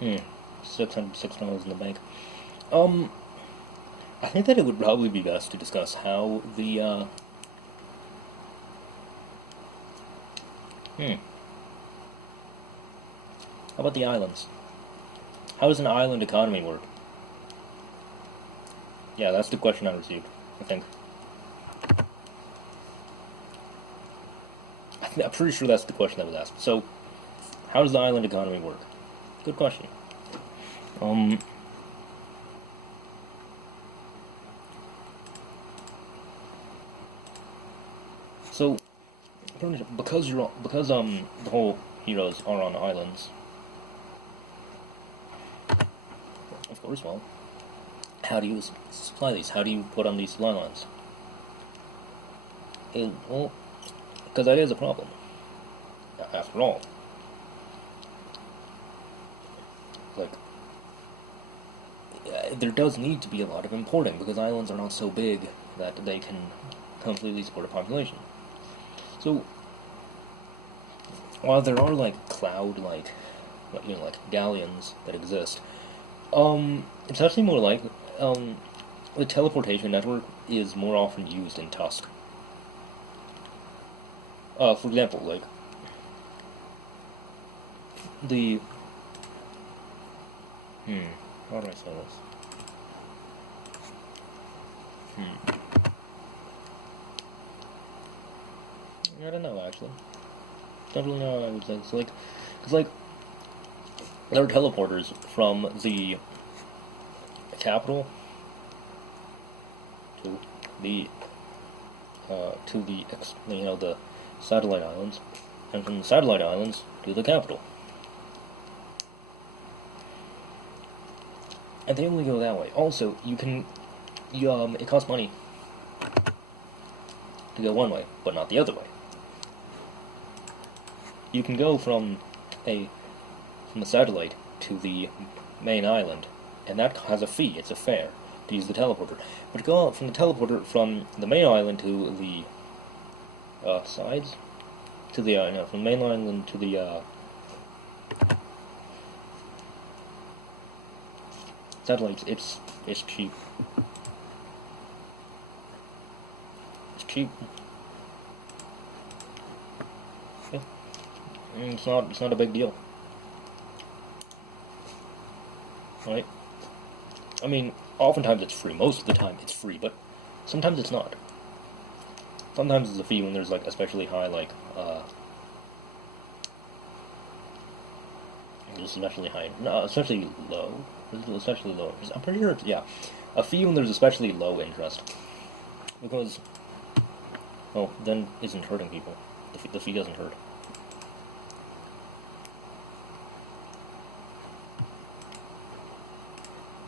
$606 in the bank. I think that it would probably be best to discuss how the, how about the islands? How does an island economy work? Yeah, that's the question I received, I think. I'm pretty sure that's the question that was asked. So, how does the island economy work? Good question. So, because the whole heroes are on islands, of course, well, how do you supply these? How do you put on these supply lines? Well, because that is a problem. After all, like, there does need to be a lot of importing, because islands are not so big that they can completely support a population. So, while there are, like, cloud-like, like, galleons that exist, it's actually more like, the teleportation network is more often used in Tusk. For example, like, the, how do I say this? I don't know, actually. Don't really know what I would say. It's like, because, like, there are teleporters from the capital to the, the satellite islands, and from the satellite islands to the capital. And they only go that way. Also, it costs money to go one way, but not the other way. You can go from the satellite to the main island, and that has a fee, it's a fare, to use the teleporter. But to go out from the teleporter from the main island to the, sides? To the, from the main island to the, satellites, it's cheap. It's cheap. Yeah. It's not a big deal. Right? I mean, oftentimes it's free. Most of the time it's free, but sometimes it's not. Sometimes it's a fee when there's, like, especially high, like, especially high, no, especially low. Especially low. I'm pretty sure it's, yeah, a fee when there's especially low interest. Because, well, then isn't hurting people. The fee doesn't hurt.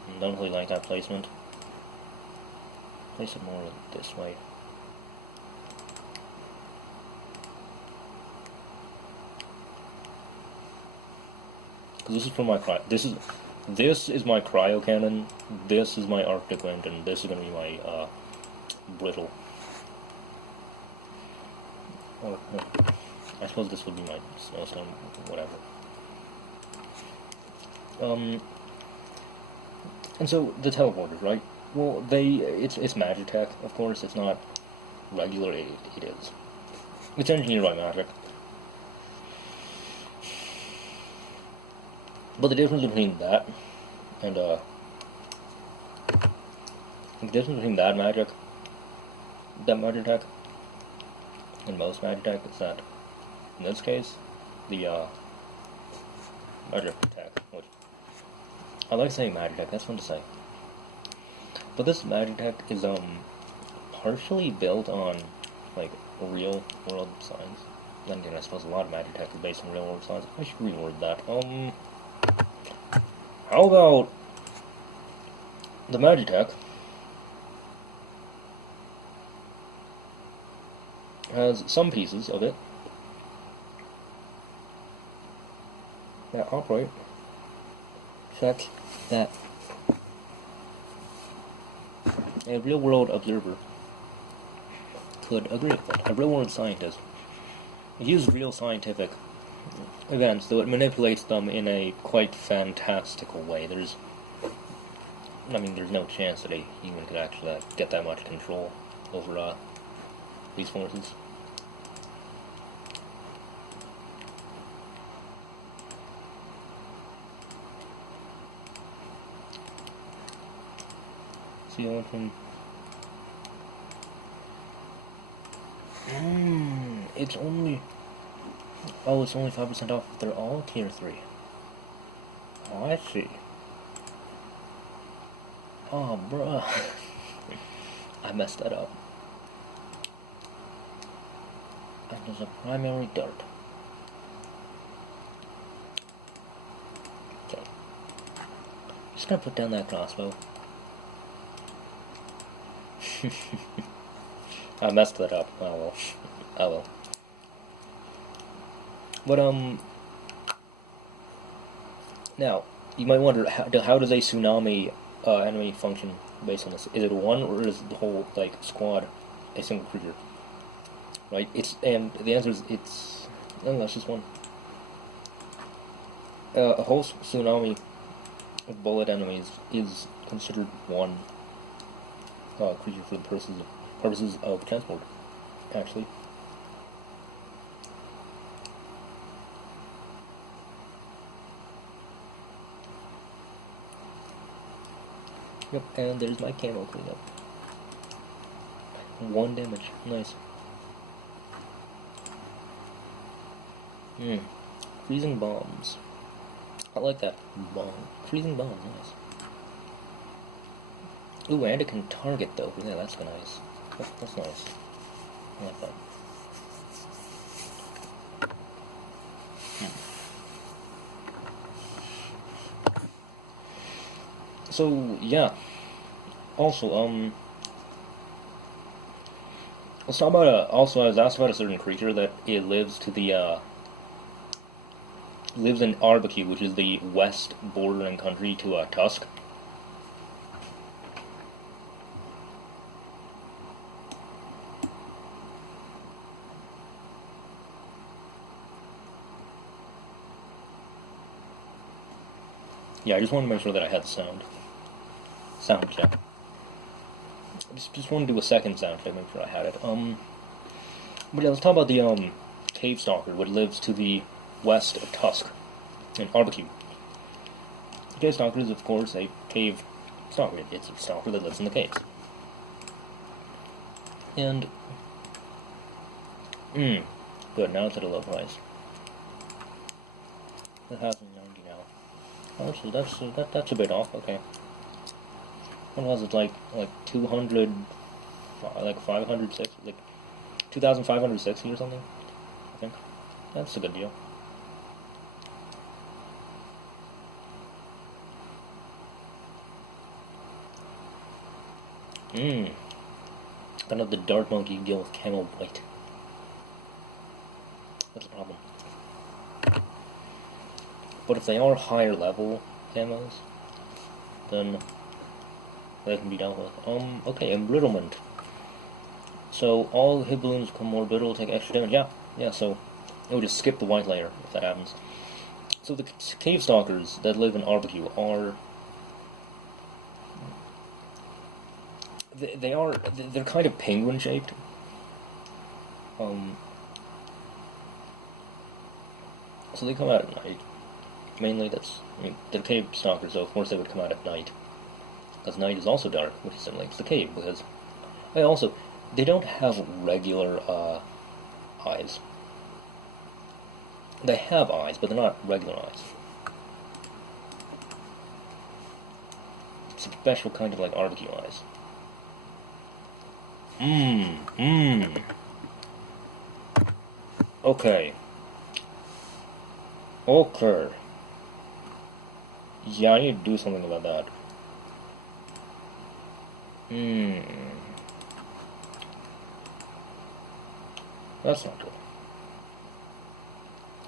I don't really like that placement. Place it more this way. Because this is for my this is my cryo cannon. This is my Arctic wind, and this is gonna be my brittle. Or no, I suppose this would be my snowstorm, whatever. And so the teleporters, right? Well, it's magic tech, of course. It's not regular. It is. It's engineered by magic. But the difference between that and the difference between that magic tech, and most magic tech is that, in this case, the magic tech, which I like saying magic tech. That's fun to say. But this magic tech is partially built on, like, real world science. Then again, I suppose a lot of magic tech is based on real world science. I should reword that. How about the Magitech has some pieces of it that operate such that a real-world observer could agree with it. A real-world scientist uses real scientific events, though it manipulates them in a quite fantastical way. There's no chance that a human could actually get that much control over these forces. See, I went from... it's only... Oh, it's only 5% off. They're all tier 3. Oh, I see. Oh, bruh. I messed that up. And there's a primary dart. Okay. Just gonna put down that crossbow. I messed that up. Oh well. Oh well. But, now, you might wonder, how does a tsunami enemy function based on this? Is it one, or is the whole, like, squad a single creature? Right? And the answer is, no, that's just one. A whole tsunami of bullet enemies is considered one creature for the purposes of transport, actually. Yep, and there's my camo cleanup. 1 damage. Nice. Freezing bombs. I like that. Freezing bomb, nice. Ooh, and it can target though. Yeah, that's nice. That's nice. I like that. So, yeah. Also, let's talk about, also I was asked about a certain creature that it lives to the, lives in Arbacue, which is the west bordering country to, Tusk. Yeah, I just wanted to make sure that I had sound check. Just want to do a second sound check, make sure I had it. But yeah, let's talk about the cave stalker, which lives to the west of Tusk in Arbacue. The cave stalker is, of course, a cave stalker. It's a stalker that lives in the caves. And good. Now it's at a low price. It has 90 now. Oh, that's a bit off. Okay. What was it, like 200, like 560, like 2,560 or something? I think that's a good deal. Kind of the Dark Monkey deal with Camel White. That's a problem. But if they are higher level camos, then they can be dealt with. Okay, embrittlement. So all hit balloons become more brittle, take extra damage. Yeah, so it would just skip the white layer if that happens. So the cave stalkers that live in Arbacue are... They're kind of penguin shaped. So they come out at night. Mainly they're cave stalkers, so of course they would come out at night. Because night is also dark, which simulates the cave, because... they don't have regular, eyes. They have eyes, but they're not regular eyes. It's a special kind of, like, Arbacue eyes. Okay. Yeah, I need to do something about that. That's not good.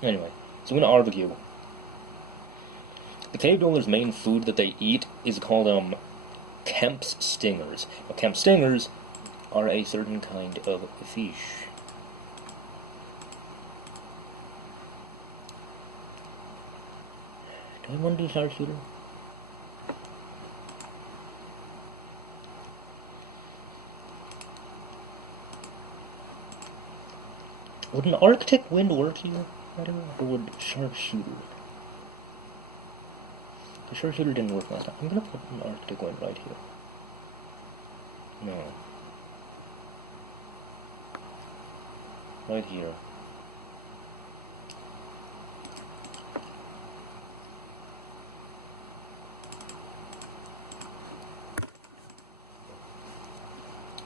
Anyway, so in Arbacue, the cave dwellers' main food that they eat is called, Kemp's stingers. Now, Kemp's stingers are a certain kind of fish. Anyone do sharpshooter? Would an Arctic wind work here? I don't know. Or would sharpshooter? The sharpshooter didn't work last time. I'm gonna put an Arctic wind right here. No. Right here.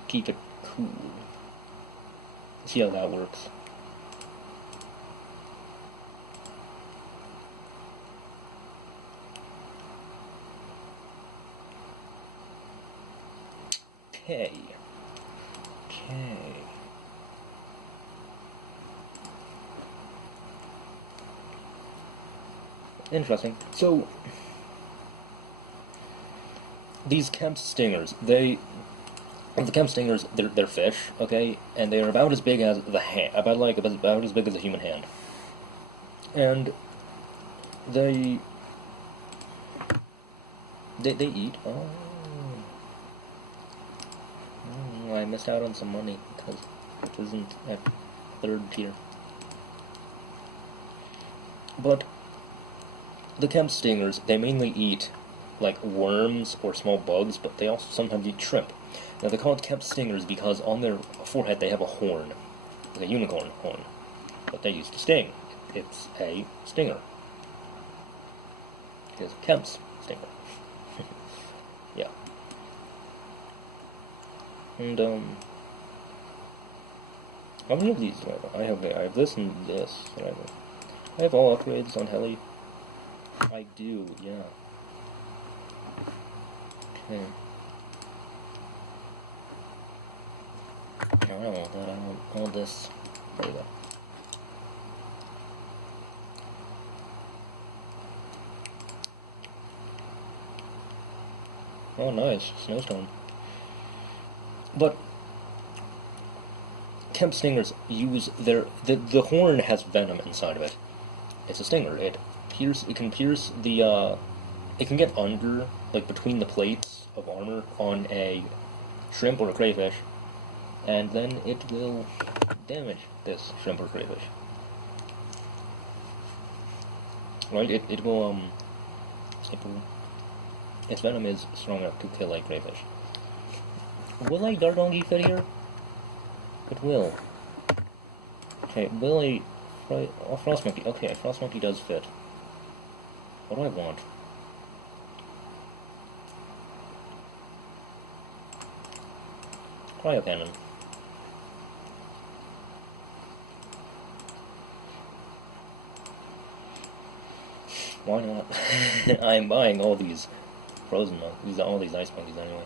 Keep it cool. See how that works. Okay. Interesting. So, these Kemp stingers, the Kemp stingers, they're fish, okay, and they're about as big as the hand, about as big as a human hand, and they eat. Oh, I missed out on some money because it isn't at 3rd tier. But the Kemp stingers, they mainly eat like worms or small bugs, but they also sometimes eat shrimp. Now they call it Kemp stingers because on their forehead they have a horn, like a unicorn horn, that they use to sting. It's a stinger. It's Kemp's stinger. Yeah. And how many of these do I have? I have this and this. I have all upgrades on heli. I do, yeah. Okay. No, I don't want that. I want all this. There we go. Oh, nice. Snowstorm. But Kemp stingers use the horn has venom inside of it. It's a stinger. It can pierce the it can get under, like between the plates of armor on a shrimp or a crayfish, and then it will damage this shrimp or crayfish. Right? It will its venom is strong enough to kill a crayfish. Will a Dardongi fit here? It will. Okay, will a Frost Monkey? Okay, a Frost Monkey does fit. What do I want? Cryo Cannon. Why not? I'm buying all these frozen monkeys, all these ice monkeys anyway.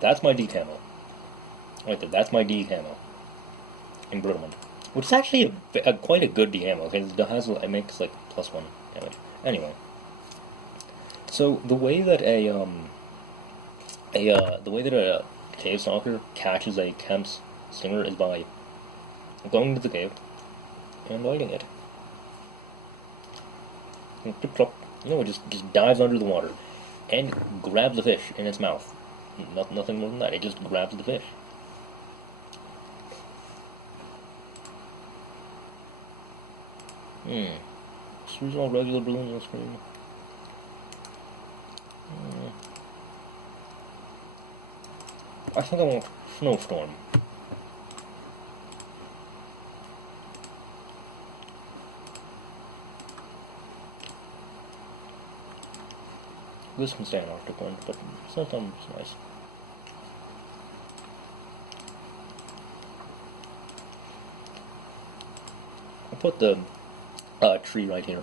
That's my D camo. Right there, that's my D camo. Embroiderment. Which is actually quite a good D camo, because it makes like +1 damage. Anyway. So the way that a cave stalker catches a Kemp's stinger is by going into the cave and lighting it. You know, it just dives under the water and grabs the fish in its mouth. Nothing more than that. It just grabs the fish. Just use all regular balloons on screen. I think I want Snowstorm. This can stay an Arctic one, but sometimes it's nice. I'll put the tree right here.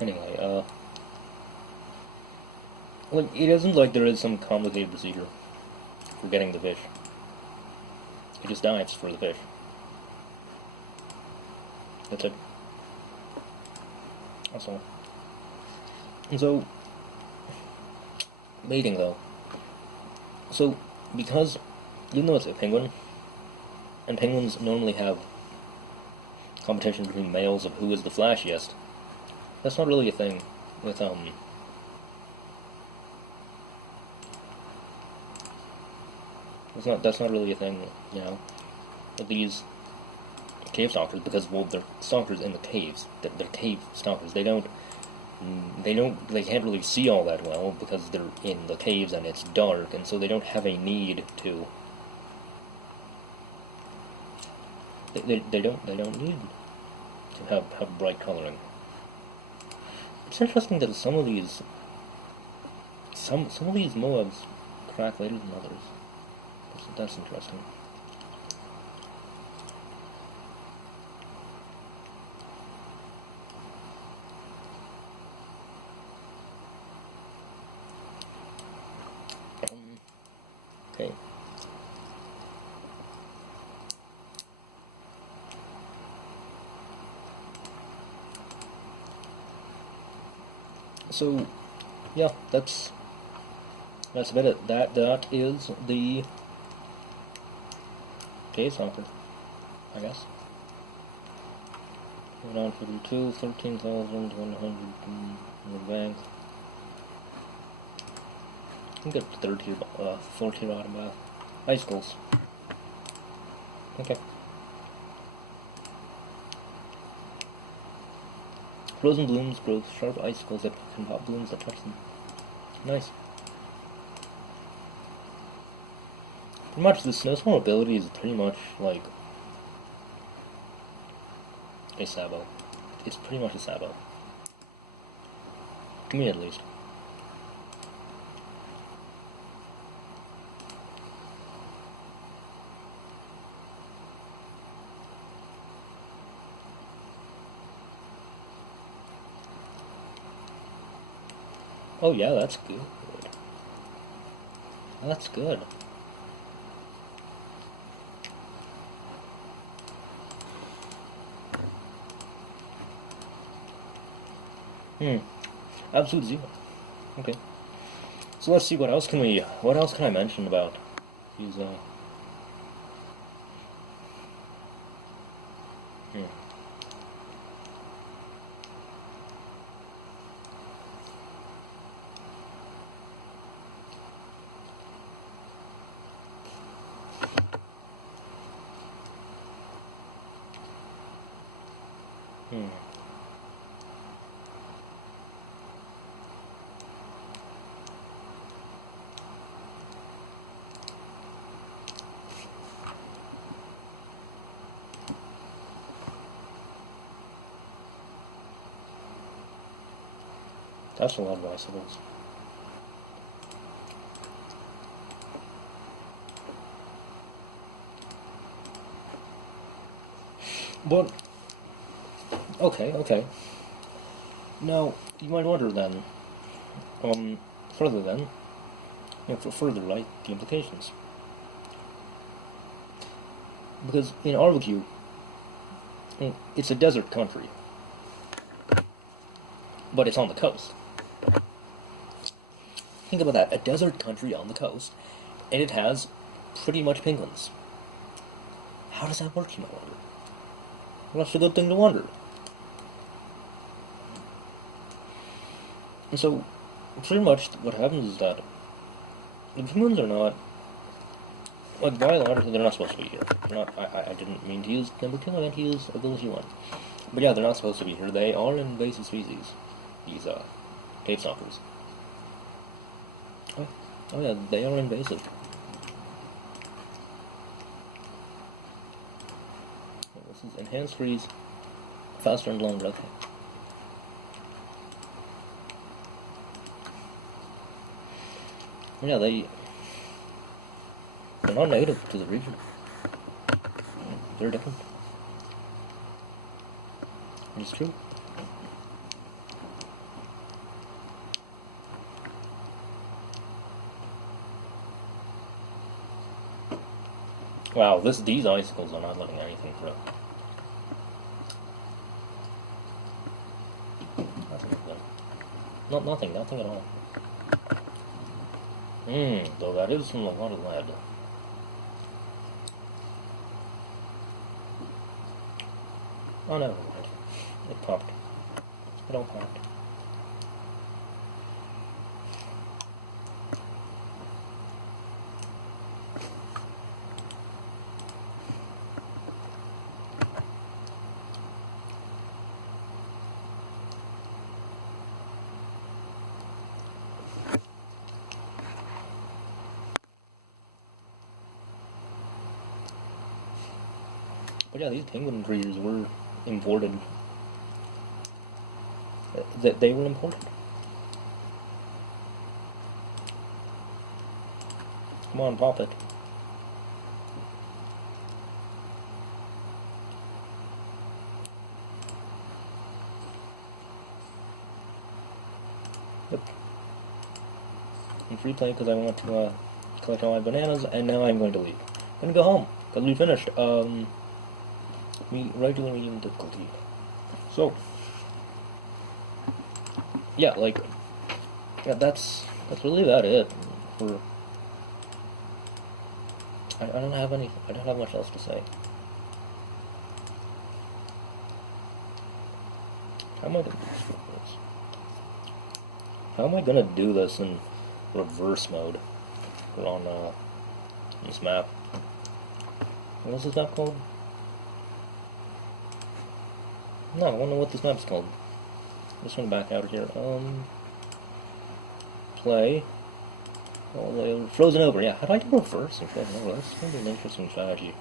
Anyway, like, it isn't like there is some complicated procedure for getting the fish. It just dives for the fish. That's it. That's all. And so, mating though. So, because even though it's a penguin, and penguins normally have competition between males of who is the flashiest, that's not really a thing with, that's not really a thing, you know, with these cave stalkers, because, well, they're stalkers in the caves. They're cave stalkers. They can't really see all that well because they're in the caves and it's dark, and so they don't have a need to. They don't need to have bright coloring. It's interesting that some of these MOABs crack later than others. That's interesting. Okay. So, yeah, that's about it. That is the cave stalker, I guess. Moving on for the 13,100 in the bank. I can get 3rd tier, 4th tier auto icicles. Okay. Frozen blooms grow sharp icicles that can pop blooms that touch them. Nice. Pretty much, the snowstorm ability is pretty much like a Sabo. It's pretty much a Sabo. To me, at least. Oh yeah, that's good. That's good. Absolute zero. Okay. So let's see, what else can I mention about these, that's a lot of icicles. But, okay. Now, you might wonder then, further then, further, right, the implications. Because in RBQ, it's a desert country, but it's on the coast. Think about that, a desert country on the coast, and it has pretty much penguins. How does that work, you might wonder? Well, that's a good thing to wonder. And so, pretty much what happens is that the penguins are not, like, by and large, they're not supposed to be here. I didn't mean to use number 2, I meant to use ability 1. But yeah, they're not supposed to be here. They are invasive species, these, cave stalkers. Oh yeah, they are invasive. This is enhanced freeze, faster and longer, okay. Yeah, they're not native to the region. They're different. It's true. Wow, these icicles are not letting anything through. Nothing at all. Though that is from a lot of lead. Oh, never mind. It popped. It all popped. But yeah, these penguin breeders were imported. They were imported. Come on, pop it. Yep. I'm free play because I want to collect all my bananas, and now I'm going to leave. I'm going to go home because we finished regular medium difficulty. So yeah, like, yeah, that's really about it. For I don't have much else to say. How am I gonna do this? How am I gonna do this in reverse mode? We're on this map. What's this map called? No, I don't know what this map's called. I'm just gonna back out of here. Play. Oh, frozen over. Yeah, how do I do reverse and frozen over? That's gonna be an interesting strategy.